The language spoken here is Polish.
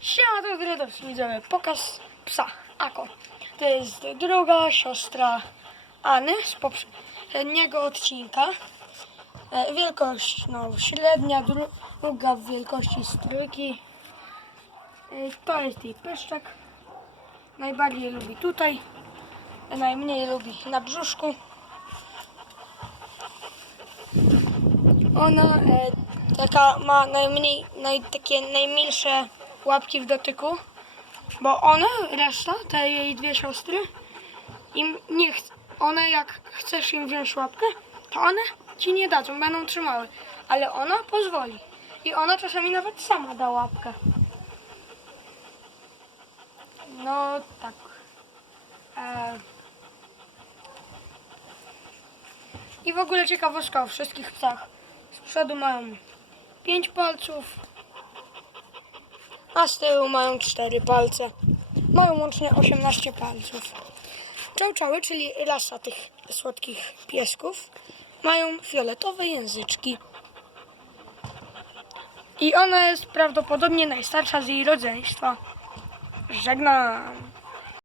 Siema, to Dredos, widzowie, pokaz psa, Ako. To jest druga siostra Any z poprzedniego odcinka. E, Wielkość, no, średnia, dru- druga w wielkości stryki. E, To jest jej pyszczek. Najbardziej lubi tutaj, najmniej lubi na brzuszku. Ona e, taka ma najmniej, naj, takie najmilsze łapki w dotyku, bo one, reszta, te jej dwie siostry, im nie ch- one jak chcesz im wziąć łapkę, to one ci nie dadzą, będą trzymały, ale ona pozwoli. I ona czasami nawet sama da łapkę. No tak. E, I w ogóle ciekawostka o wszystkich psach. Z przodu mają 5 palców, a z tyłu mają 4 palce. Mają łącznie 18 palców. Czałczały, czyli rasa tych słodkich piesków, mają fioletowe języczki. I ona jest prawdopodobnie najstarsza z jej rodzeństwa. Żegnam.